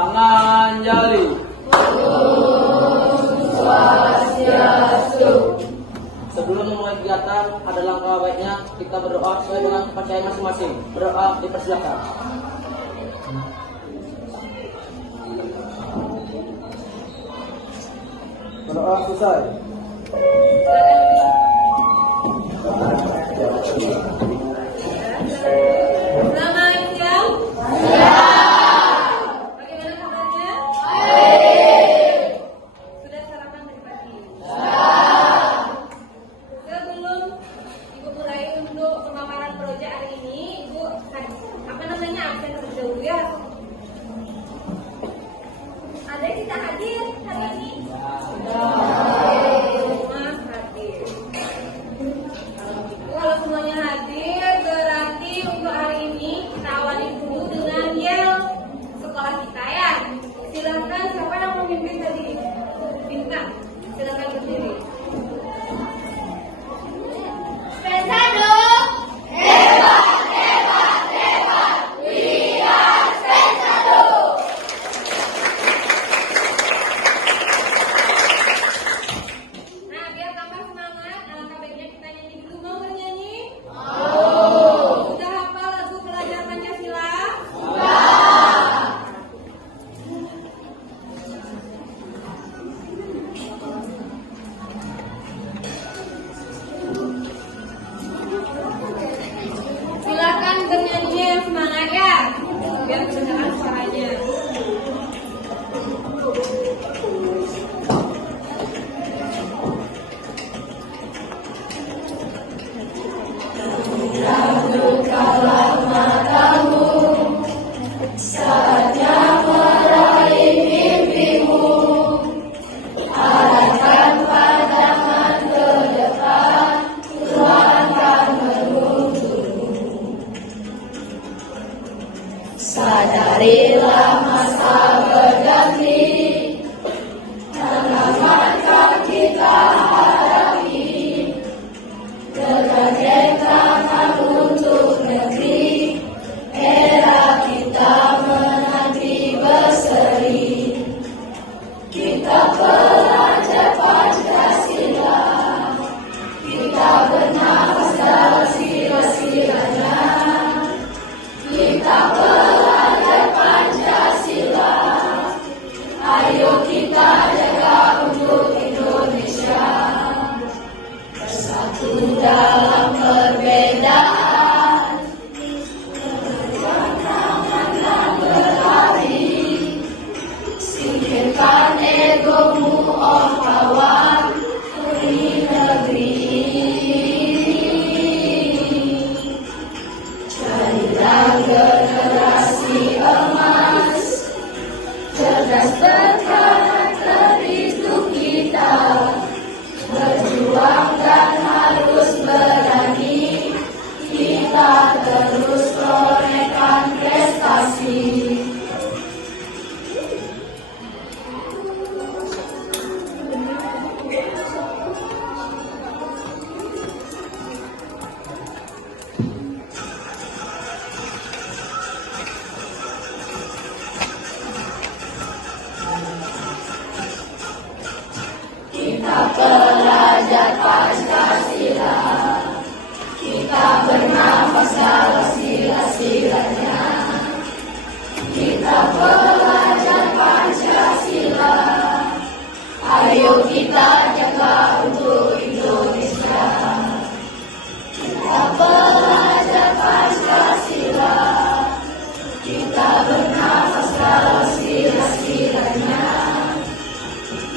Tangan jali. Swastiastu. Sebelum memulai kegiatan, ada langkah baiknya kita berdoa sesuai dengan kepercayaan masing-masing. Berdoa dipersilakan. Berdoa selesai. Selamat siang. Bagaimana kabarnya? Sudah sarapan tadi pagi? Sebelum Ibu mulai untuk pemaparan proyek hari ini, Ibu absen terlebih dahulu ya. Ada yang tidak hadir hari ini? Mas hadir. Kalau semuanya hadir, berarti untuk hari ini kita awali dulu dengan yel sekolah kita ya. Silakan siapa yang memimpin tadi? Bintang, silakan berdiri. Spensado. Nah, biar tambah semangat, alangkah baiknya kita nyanyi dulu. Mau bernyanyi? Sudah hafal lagu pelajar Pancasila? Silakan bernyanyi yang semangat ya, biar kedengaran suaranya. Sadarilah masa berganti, tanamkan kita hadapi, bergandeng tangan untuk negeri, era kita menanti berseri. Kita pelajar Pancasila, kita bernafas dalam sila-silanya. Kita pelajar Pancasila, ayo kita jaga untuk Indonesia. Bersatu dalam perbedaan, bertangan berlari, singkirkan egomu oh kawan, demi negeri. Carilah generasi emas, cerdas berkarakter itu kita, berjuang dan harus berani, kita terus torehkan prestasi. Kita pelajar Pancasila, kita bernafas dalam sila-silanya. Kita pelajar Pancasila, ayo kita jaga untuk Indonesia. Kita pelajar Pancasila, kita bernafas dalam sila-silanya.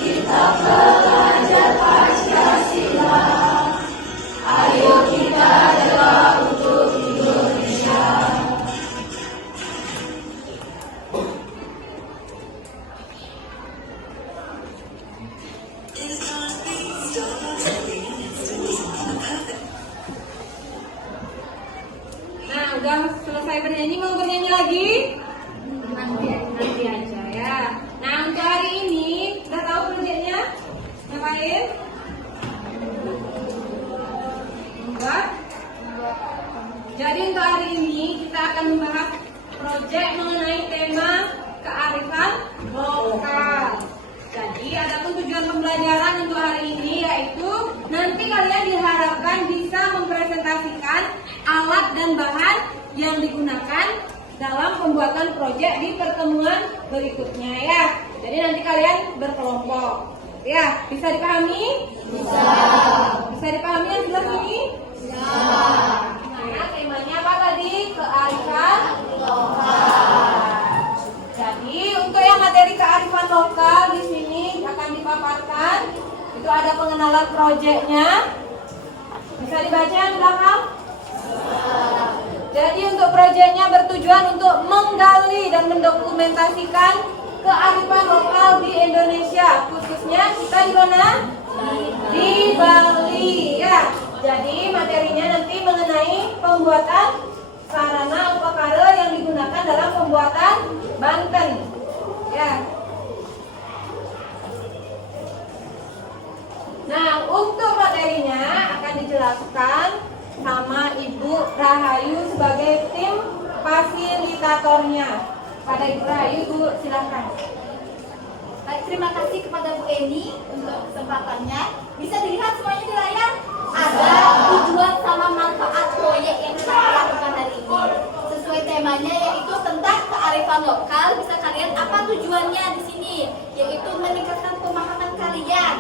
Kita pelajar Pancasila, ayo kita jaga untuk Indonesia. Nah, udah selesai bernyanyi, mau bernyanyi lagi? Nanti aja ya. Nah, untuk hari ini, udah tahu proyeknya? Ngapain? Enggak? Jadi untuk hari ini, kita akan membahas proyek mengenai tema kearifan pembuatan proyek di pertemuan berikutnya ya. Jadi nanti kalian berkelompok. Ya, bisa dipahami? Bisa. Bisa dipahami yang jelas ini? Bisa. Nah, temanya apa tadi? Kearifan lokal. Jadi untuk yang materi kearifan lokal di sini akan dipaparkan. Itu ada pengenalan proyeknya. Bisa dibaca yang belakang? Jadi untuk proyeknya bertujuan untuk menggali dan mendokumentasikan kearifan lokal di Indonesia, khususnya kita di mana? Di Bali ya. Jadi materinya nanti mengenai pembuatan sarana upakara yang digunakan dalam pembuatan Banten ya. Nah, untuk materinya akan dijelaskan sama Ibu Rahayu sebagai tim fasilitatornya. Pada Ibu Rahayu, Ibu silahkan. Baik, terima kasih kepada Bu Eni untuk kesempatannya. Bisa dilihat semuanya di layar? Ada tujuan sama manfaat proyek yang kita lakukan hari ini. Sesuai temanya yaitu tentang kearifan lokal. Bisa kalian apa tujuannya di sini? Yaitu meningkatkan pemahaman kalian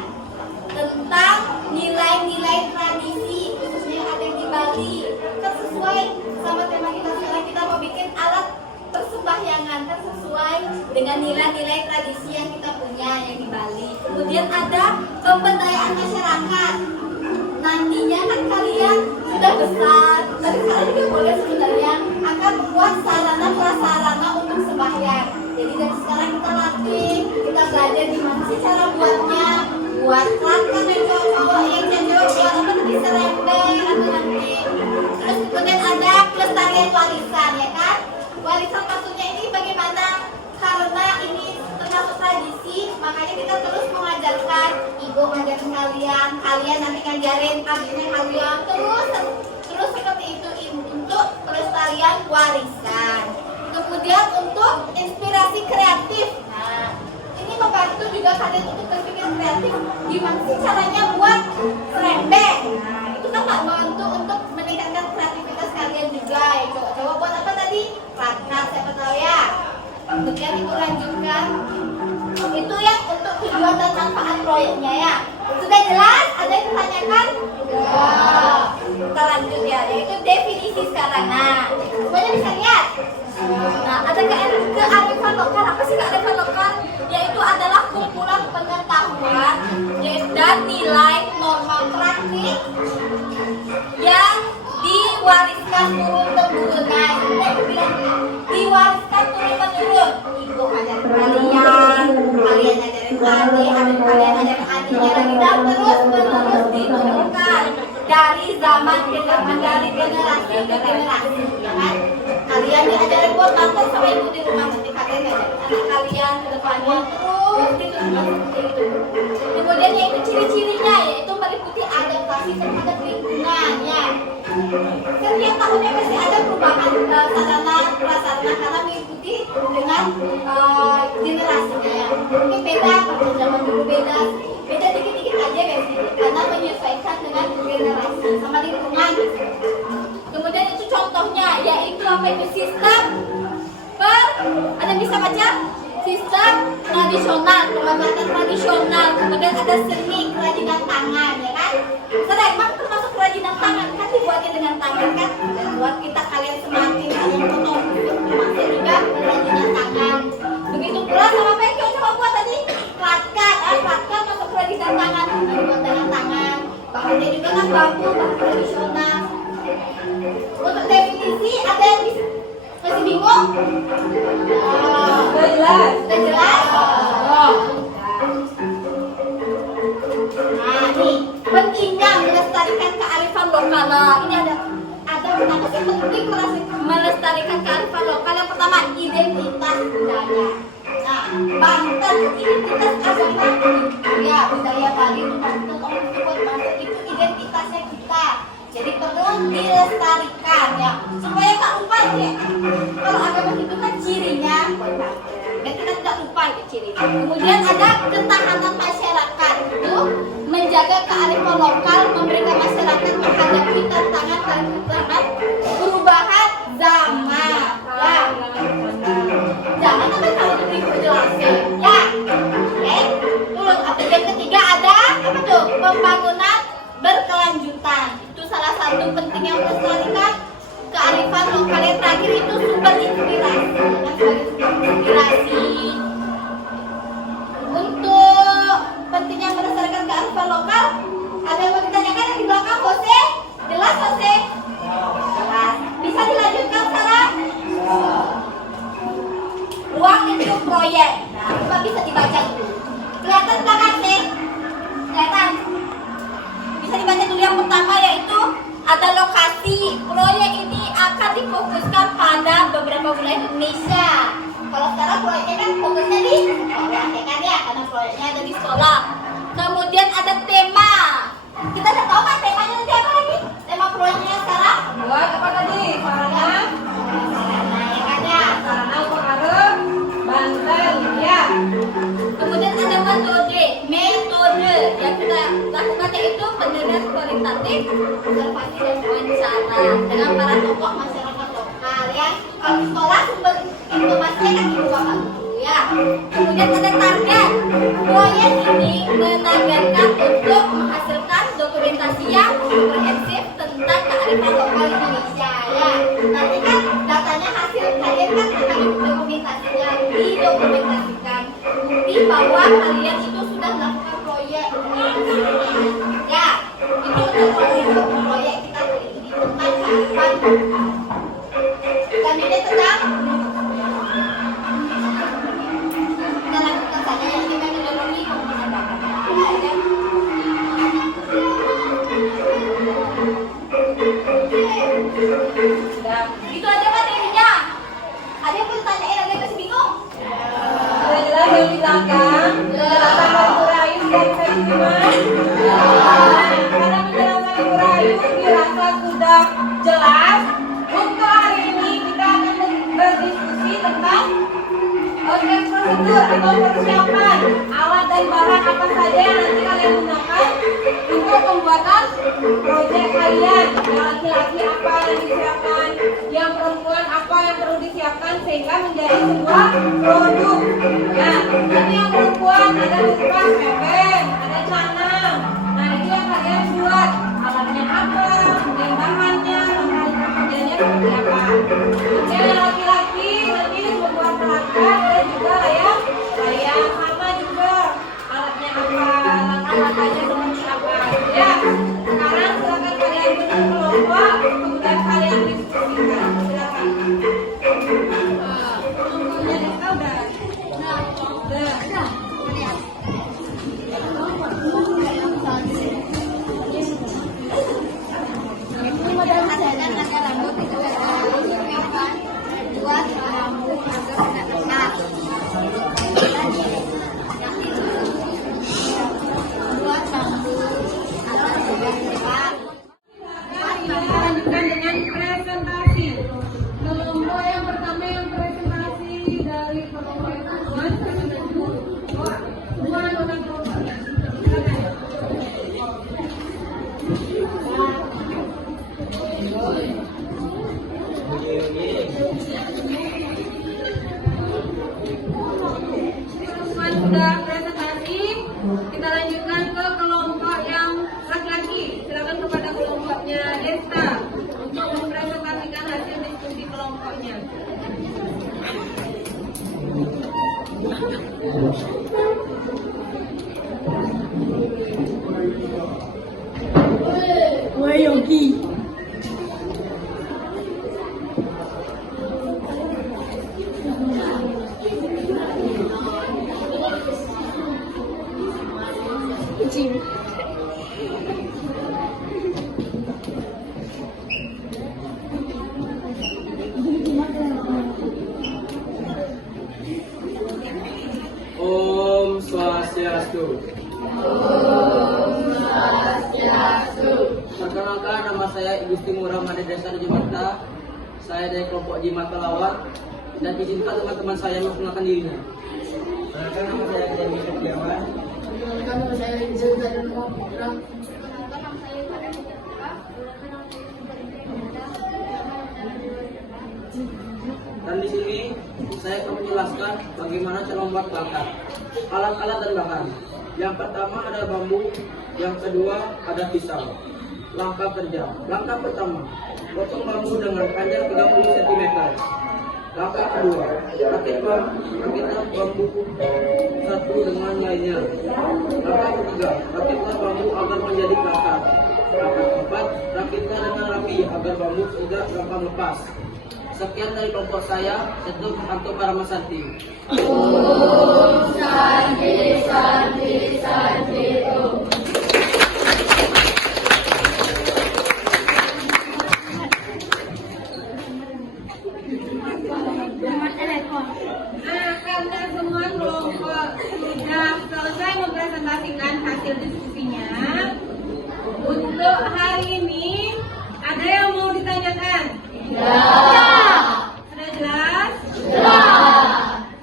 tentang nilai-nilai tradisi khususnya yang ada di Bali. Kan sesuai sama tema kita sekarang, kita mau bikin alat persembahyangan kan sesuai dengan nilai-nilai tradisi yang kita punya yang di Bali. Kemudian ada pemberdayaan masyarakat. Nantinya kan kalian sudah besar, tapi kalian juga boleh sebenarnya akan membuat sarana prasarana untuk sembahyang. Jadi dari sekarang kita latih, kita belajar gimana sih cara buatnya, buat kelangkaan yang cowok-cowok yang cewek buat apa tadi serembeng atau nanti. Terus kemudian ada pelestarian warisan ya kan. Warisan maksudnya ini bagaimana? Karena ini termasuk tradisi, makanya kita terus mengajarkan. Ibu mengajarkan kalian, kalian nanti ngajarin adiknya kalian, terus seperti itu untuk pelestarian warisan. Kemudian untuk inspirasi kreatif. Nah, ini membantu juga kalian untuk berpikir kreatif. Gimana sih caranya buat serembeng? Nah, itu kan membantu untuk meningkatkan kreativitas kalian juga. Ya, coba buat apa tadi? Platnas, siapa tahu ya. Kemudian Ibu lanjutkan. Itu yang untuk tujuan dan manfaat proyeknya ya. Sudah jelas? Ada yang ditanyakan? Sudah. Kita lanjut ya, yaitu definisi sekarang. Nah, semuanya bisa lihat? Nah, ada kearifan lokal. Apa sih kearifan lokal? Yaitu adalah kumpulan pengetahuan dan nilai norma praktik yang diwariskan turun-temurun. Nah, diwariskan turun-temurun. Ibu ajarin kalian, kalian ajarin kalian ajarin adiknya lagi, dan terus-menerus diturunkan dari zaman ke zaman, dari generasi ke generasi, ya kan? Kalian diajarin buat bantu sama ibu di rumah, nanti kalian ngajarin anak kalian ke depannya terus diturunkan seperti itu. Kemudian yaitu ciri-cirinya, yaitu meliputi adaptasi terhadap lingkungannya. Setiap tahunnya pasti ada perubahan sarana prasarana karena mengikuti dengan generasinya ya. Mungkin beda, pada zaman dulu beda dikit-dikit aja guys, karena menyesuaikan dengan generasi sama lingkungan. Kemudian itu contohnya, yaitu apa itu sistem ada yang bisa baca? Sistem tradisional, pengobatan tradisional. Kemudian ada seni kerajinan tangan, ya kan? Serempak termasuk kerajinan tangan, kan dibuatnya dengan tangan kan? Dan buat kita kalian semakin kalian potong, termasuk juga kerajinan tangan. Begitu pula sama apa yang coba buat tadi? Platkat, platkat masuk kerajinan tangan, dibuat dengan tangan. Bahannya juga kan bambu, bahan tradisional. Untuk definisi ada yang bisa masih bingung? Sudah jelas? Sudah jelas? Nah, nih pentingnya melestarikan kearifan lokal. Ini ada kenapa sih penting melestarikan kearifan lokal? Yang pertama, identitas budaya. Nah, Banten identitas agama, ya budaya Bali itu Banten, Banten itu identitasnya kita. Jadi perlu dilestarikan ya, supaya tak lupa ya. Kalau agama itu kan cirinya, dan kita tidak lupa itu ciri. Kemudian ada ketahanan masyarakat, itu menjaga kearifan lokal, memberikan masyarakat menghadapi tantangan perubahan zaman. Ya. proyek. Nah, coba bisa dibaca dulu. Kelihatan nggak kasih? Kelihatan? Bisa dibaca dulu yang pertama yaitu ada lokasi. Proyek ini akan difokuskan pada beberapa wilayah Indonesia. Kalau sekarang proyeknya kan fokusnya di sekolah, ya kan ya? Karena proyeknya ada di sekolah. Kemudian ada tema. Kita udah tahu kan temanya nanti apa lagi? Tema proyeknya sekarang? Buat apa tadi? Sarana, Sarana, ya kan ya? sarana pengaruh, Banten, ya. Kemudian ada metode. Metode yang kita lakukan yaitu penelitian kualitatif, observasi dan wawancara dengan para tokoh masyarakat lokal ya. Kalau di sekolah sumber informasinya kan dibawakan dulu ya. Kemudian ada target. Proyek ini menargetkan untuk menghasilkan dokumentasi yang komprehensif tentang kearifan lokal Indonesia ya. Nanti kan datanya hasil kalian kan akan didokumentasikan bukti bahwa kalian itu sudah melakukan proyek ya. Itu untuk proyek kita kali ini tentang kearifan lokal. Dan ini tentang kita lanjutkan saja yang kita metodologi pengembangan ya. Sudah. Itu aja materinya. Ada yang mau tanyain, ada yang masih bingung? Sudah jelas yang di belakang. Penjelasan Ibu Rayu sudah bisa diterima. Karena penjelasan Ibu Rayu dirasa sudah jelas. Untuk hari ini kita akan berdiskusi tentang prosedur atau persiapan alat dan bahan apa saja yang nanti kalian gunakan untuk pembuatan proyek kalian. Yang laki-laki apa yang disiapkan, yang perempuan apa yang perlu disiapkan sehingga menjadi sebuah produk. Nah, nanti yang perempuan ada berupa pen, ada canang. Nah, itu yang kalian buat. Alatnya apa, kemudian bahannya, langkah kerjanya seperti apa. Kemudian yang laki-laki nanti membuat perangkat dan juga layang sama juga. Alatnya apa, langkah-langkahnya seperti apa. Ya, sekarang silakan kalian bentuk kelompok, kemudian kalian diskusikan. Silakan. Kelompoknya Desta udah. Udah. Ini modal hasilkan ada rambut itu apa? Buat rambut agar tidak lekat. Buat rambut agar tidak lekat. Kita lanjutkan dengan presentasi. Kelompok yang pertama yang presentasi dari kelompok yang perempuan semua anggota kelompoknya. Teman sudah presentasi, kita lanjutkan ke kelompok yang laki-laki. Silakan kepada kelompoknya Desta untuk mempresentasikan hasil diskusi kelompoknya. Om Swastiastu. Perkenalkan, nama saya Igusti Ngurah Made Desa Jimata. Saya dari kelompok Jimata Lawat dan izinkan teman-teman saya memperkenalkan dirinya. Perkenalkan, nama saya Kejami Setiawan. Nama saya Rizal dan Putra. Dan di sini saya akan menjelaskan bagaimana cara membuat langkah, alat-alat dan bahan. Yang pertama ada bambu, yang kedua ada pisau. Langkah kerja. Langkah pertama, potong bambu dengan panjang 30 cm. Langkah kedua, rakitkan bambu satu dengan lainnya. Langkah ketiga, rakitkan bambu agar menjadi kakak. Langkah keempat, rakitkan dengan rapi agar bambu tidak gampang lepas. Sekian dari kelompok saya, untuk para Masanti. Karena semua kelompok sudah selesai mempresentasikan hasil diskusinya, untuk hari ini ada yang mau ditanyakan? Sudah jelas?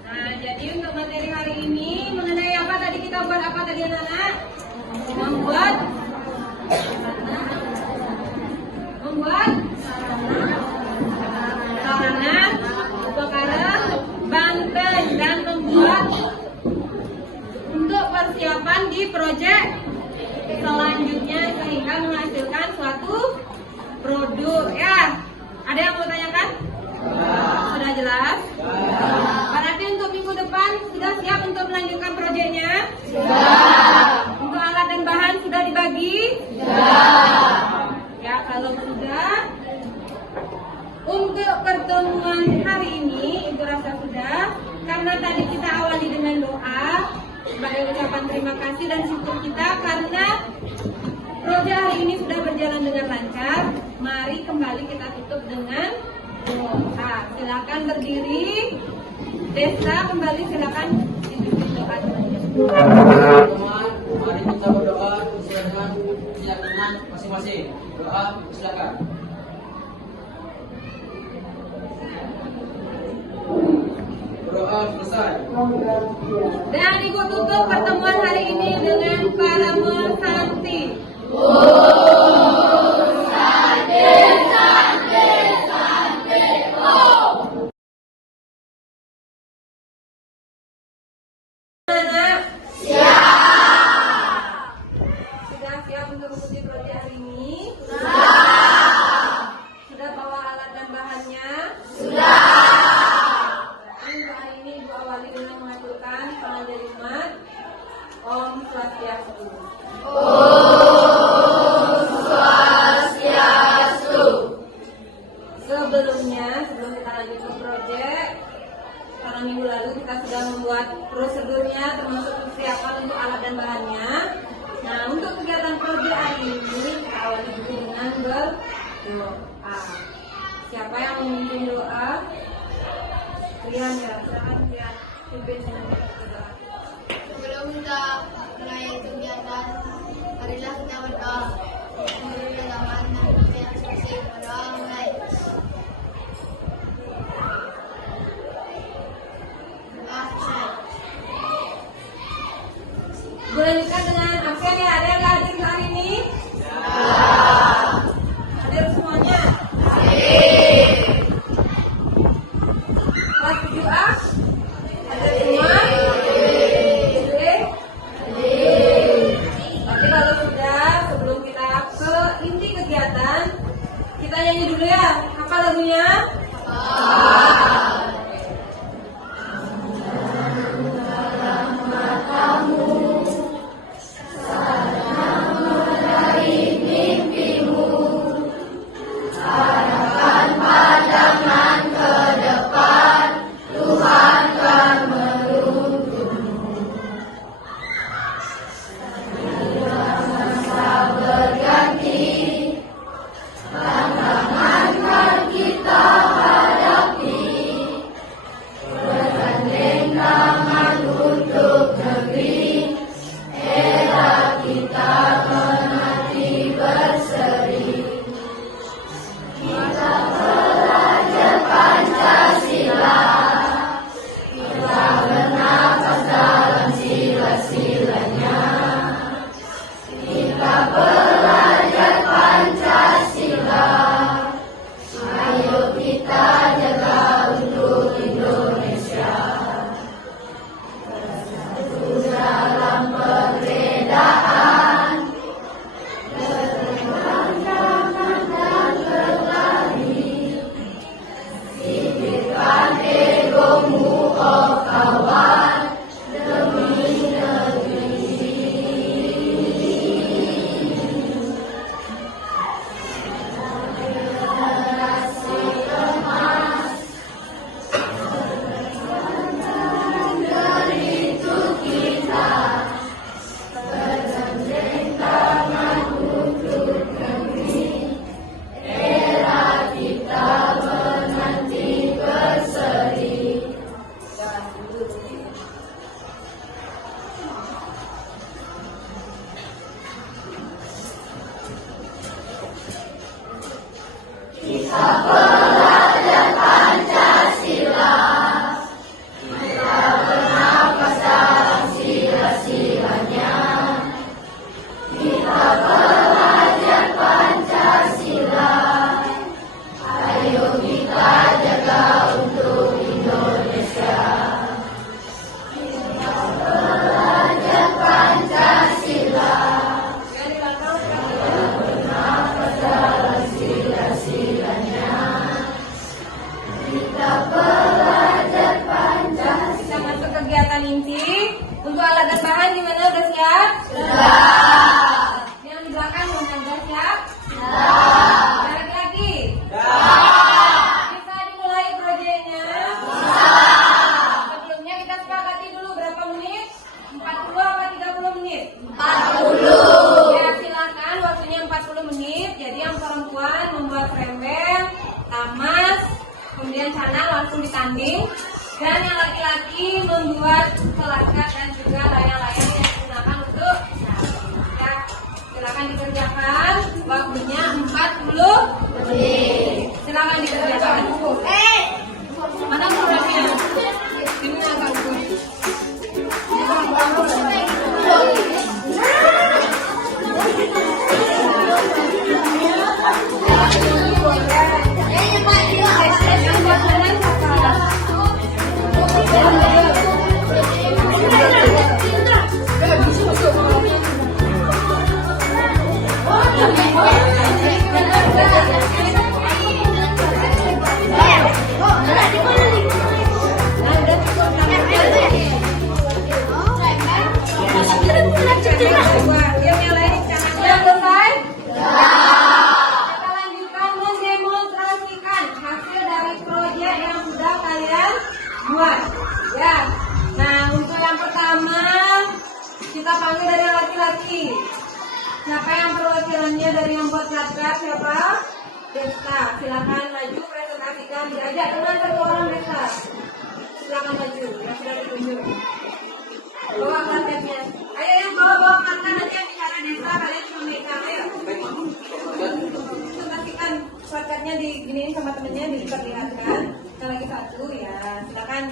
Nah, jadi untuk materi hari ini mengenai apa tadi kita buat apa tadi anak-anak? Membuat sarana ubakara Banten dan membuat untuk persiapan di proyek selanjutnya sehingga menghasilkan suatu produk ya. Ada yang mau tanyakan? Sudah jelas? Berarti untuk minggu depan sudah siap untuk melanjutkan proyeknya? Untuk alat dan bahan sudah dibagi? Ya, kalau sudah, untuk pertemuan hari ini Ibu rasa sudah, karena tadi kita awali dengan doa sebagai ucapan terima kasih dan syukur kita karena proyek hari ini sudah berjalan dengan lancar. Mari kembali kita tutup dengan doa. Silakan berdiri. Desa kembali silakan dipimpin doa. Teman-teman, mari kita berdoa sesuai dengan keyakinan masing-masing. Doa, silakan. Berdoa selesai. Dan Ibu tutup pertemuan hari ini dengan para Masanti. Sudah siap untuk mengikuti proyek hari ini? Sudah bawa alat dan bahannya? Untuk hari ini Ibu awali dengan mengaturkan panjalimat Om Swastiastu. Sebelum kita lanjut ke proyek, karena minggu lalu kita sudah membuat prosedurnya termasuk persiapan untuk alat dan bahannya. Nah, untuk kegiatan proyek hari ini kita awali dulu dengan berdoa. Siapa yang memimpin doa? Rian ya, silakan Rian pimpin dengan berdoa. Sebelum kita mulai kegiatan, marilah kita berdoa. Alhamdulillah dan kita selesai berdoa mulai. Dilanjutkan dengan absen ya. Ada yang hadir hari ini? Hadir semuanya? Kelas 7A? Hadir semua? Oke, kalau sudah, sebelum kita ke inti kegiatan, kita nyanyi dulu ya. Apa lagunya? isi. Untuk alat dan bahan gimana, udah siap? Sudah. Yang di belakang udah siap? Sudah. Lagi-lagi? Bisa dimulai proyeknya? Sebelumnya kita sepakati dulu berapa menit? 40 apa 30 menit? 40. Ya silakan, waktunya 40 menit. Jadi yang perempuan membuat rembeng, tamas, kemudian canang langsung ditanding. Dan yang laki-laki membuat pelakat dan juga layang-layang yang digunakan untuk ya, silakan dikerjakan. Waktunya 40 menit. Silakan dikerjakan. Mana programnya? Ini agak bagus. Ya, nah untuk yang pertama kita panggil dari laki-laki. Siapa yang perwakilannya dari yang buat plakat? Siapa? Desta. Silakan maju presentasikan. Diajak dengan satu orang Desta. Silakan maju. Yang sudah ditunjuk. Bawa plakatnya. Ayo yang bawa plakat nanti yang bicara Desta kalian cuma megang. Ayo. Presentasikan plakatnya diginiin sama temennya diperlihatkan. Yang lagi satu ya. Silakan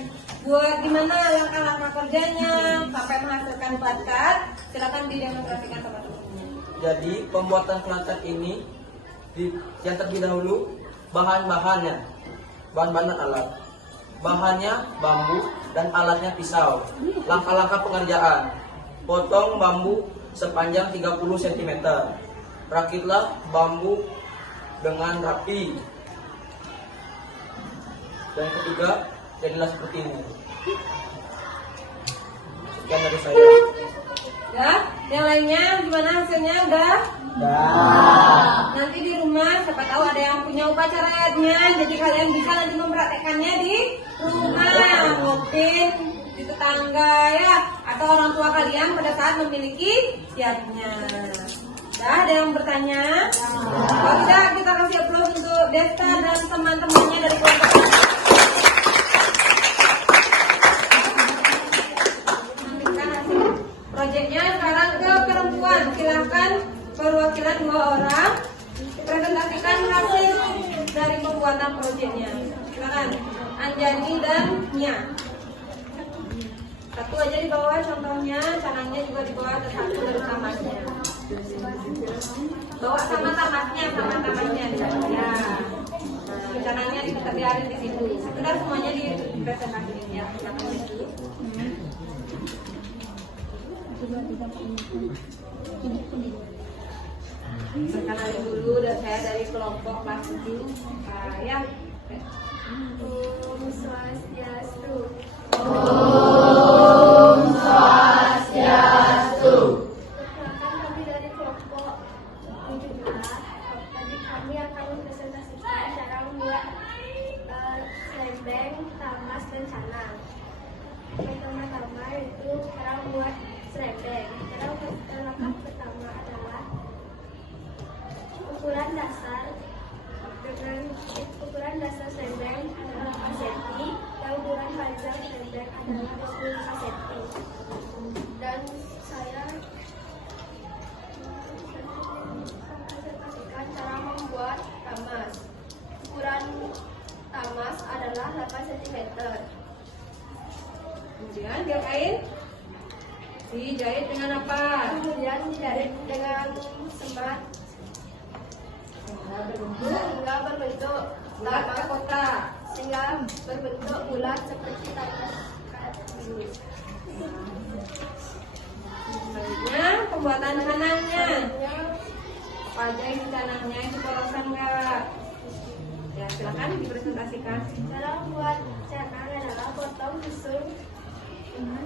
buat gimana langkah-langkah kerjanya sampai menghasilkan plakat. Silakan didemonstrasikan sama teman-teman. Jadi pembuatan plakat ini yang terlebih dahulu bahan-bahannya, bahan-bahan alat. Bahannya bambu dan alatnya pisau. Langkah-langkah pengerjaan: potong bambu sepanjang 30 cm. Rakitlah bambu dengan rapi. Dan yang ketiga, jadilah seperti ini. Sekian dari saya. Ya, yang lainnya gimana hasilnya? Udah? Nanti di rumah siapa tahu ada yang punya upacaranya, jadi kalian bisa nanti mempraktekannya di rumah, mungkin di tetangga ya, atau orang tua kalian pada saat memiliki siapnya. Ada yang bertanya? Kalau tidak, kita kasih applause untuk Desta dan teman-temannya dari kelompok. Proyeknya sekarang ke perempuan. Silahkan perwakilan 2 orang presentasikan hasil dari pembuatan proyeknya. Silakan Anjani dan Nya. Satu aja di bawah contohnya, canangnya juga di bawah, ada satu dari tamasnya. Bawa sama tamasnya ya. Nah, canangnya dibiarin di situ. Sekedar semuanya dipresentasikan ya. Silakan itu. Sekarang dulu dan saya dari kelompok kelas 7 ya. Om Swastiastu. Om Swastiastu. Perkenalkan kami dari kelompok 17. Tadi kami akan mempresentasikan cara membuat selendang, tamas, dan canang. Pertama-tama itu cara membuat selendang. Langkah pertama adalah ukuran dasar. Dengan ukuran dasar selendang adalah 4 cm dan ukuran panjang selendang adalah 25 cm. Dan saya presentasikan cara membuat tamas. Ukuran tamas adalah 8 cm. Kemudian diapain? Dijahit dengan apa? Kemudian dijahit dengan semat sehingga berbentuk bulat atau kotak. sehingga berbentuk bulat seperti tamas ini. Selanjutnya pembuatan canangnya. Apa aja ini canangnya, itu porosan enggak? Ya silakan dipresentasikan. Cara membuat canang adalah potong susun dengan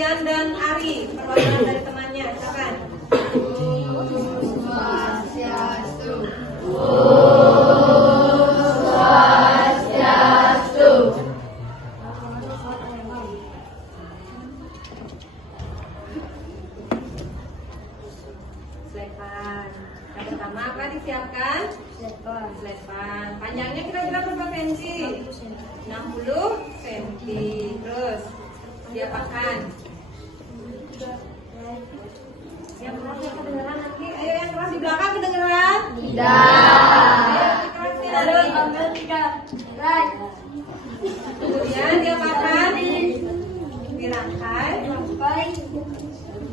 Rian dan Ari, perwakilan dari temannya, silakan. Selepan. Yang pertama apa disiapkan? Selepan. Panjangnya kira-kira berapa senti? 60 senti. Terus diapakan? Yang keras yang kedengeran nanti. Ayo yang keras di belakang kedengeran? Tidak. Kemudian diapakan? Dirangkai.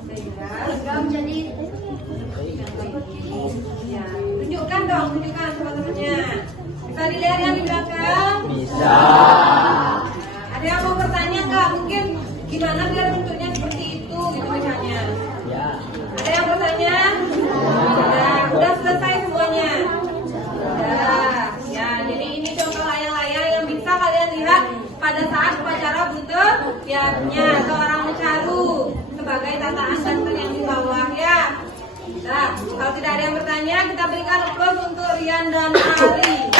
Sehingga menjadi ya, tunjukkan dong, tunjukkan teman-temannya. Bisa dilihat yang di belakang? Bisa. Ada yang mau bertanya nggak? Mungkin gimana biar bentuknya seperti itu, gitu misalnya. Ya. Ada yang bertanya? Udah selesai semuanya. Udah. Ya, jadi ini contoh layang-layang yang bisa kalian lihat pada saat upacara butuh tiapnya atau orang mencaru sebagai tataan dancer yang di bawah ya. Nah, kalau tidak ada yang bertanya, kita berikan aplaus untuk Rian dan Ari.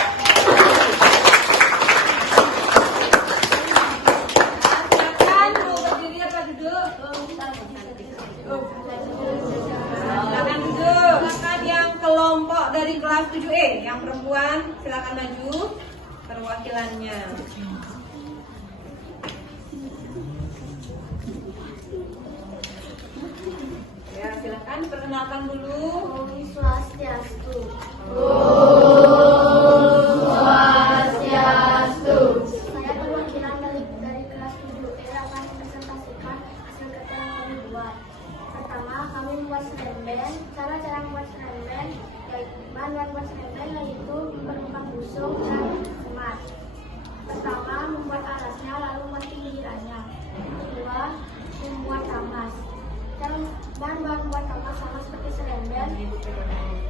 Silakan mau berdiri apa duduk? Silakan duduk. Silakan yang kelompok dari kelas 7E, yang perempuan silakan maju perwakilannya. Ya, silakan perkenalkan dulu. Om Swastiastu. Saya perwakilan dari kelas 7E akan mempresentasikan hasil kerja yang kami buat. Pertama, kami membuat seremben. Cara membuat seremben, bahan-bahan buat seremben yaitu permukaan busung dan semat. Pertama, membuat alasnya, lalu membuat pinggirannya. Kedua, membuat tamas. Dan bahan-bahan membuat tamas sama seperti seremben.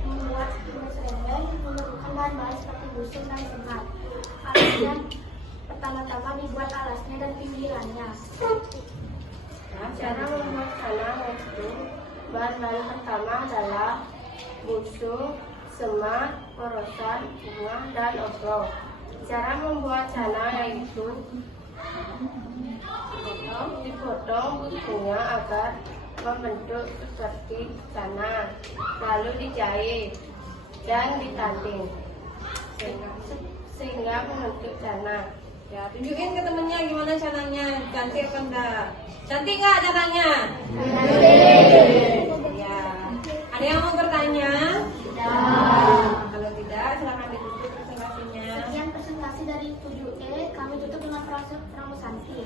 Membuat seremben memerlukan bahan-bahan seperti busung dan semat. Alasnya pertama-tama dibuat alasnya dan pinggirannya. Cara membuat canang yaitu bahan-bahan pertama adalah busung, semat, porosan, bunga, dan obrol. Cara membuat canang yaitu dipotong busungnya agar membentuk seperti canang, lalu dijahit dan ditanding sehingga membentuk canang. Ya, tunjukin ke temennya gimana canangnya, cantik apa enggak? Cantik nggak canangnya? Ya. Ada yang mau bertanya? Kalau tidak, silakan ditutup presentasinya. Sekian presentasi dari 7E, kami tutup dengan pramusanti.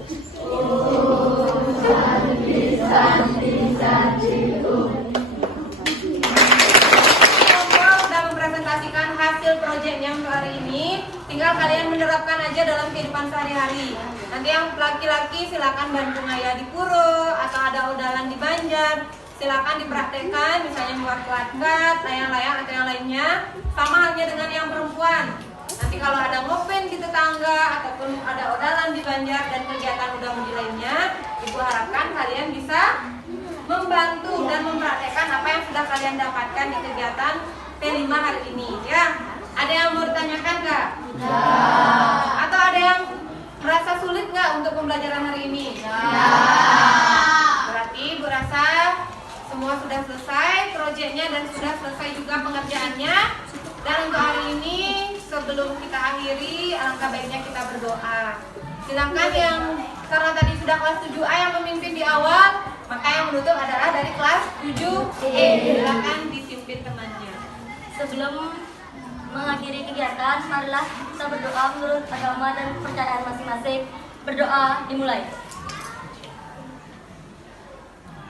Kelompok sudah mempresentasikan hasil proyeknya untuk hari ini. Tinggal kalian menerapkan aja dalam kehidupan sehari-hari. Nanti yang laki-laki silakan bantu ngayah di pura atau ada odalan di Banjar. Silakan dipraktekkan, misalnya membuat klat-klat, layang-layang atau yang lainnya. Sama halnya dengan yang perempuan. Nanti kalau ada ngopen di tetangga ataupun ada odalan di Banjar dan kegiatan udah mudi lainnya, Ibu harapkan kalian bisa membantu dan mempraktekkan apa yang sudah kalian dapatkan di kegiatan P5 hari ini ya. Ada yang mau ditanyakan nggak? Atau ada yang merasa sulit nggak untuk pembelajaran hari ini? Berarti Bu rasa semua sudah selesai proyeknya dan sudah selesai juga pengerjaannya. Dan untuk hari ini sebelum kita akhiri, alangkah baiknya kita berdoa. Silakan yang karena tadi sudah kelas 7A yang memimpin di awal, maka yang menutup adalah dari kelas 7E. Silakan dipimpin temannya. Sebelum mengakhiri kegiatan, marilah kita berdoa menurut agama dan kepercayaan masing-masing. Berdoa dimulai.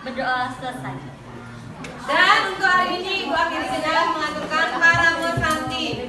Berdoa selesai. Dan untuk hari ini Ibu akhiri dengan mengaturkan para musanti.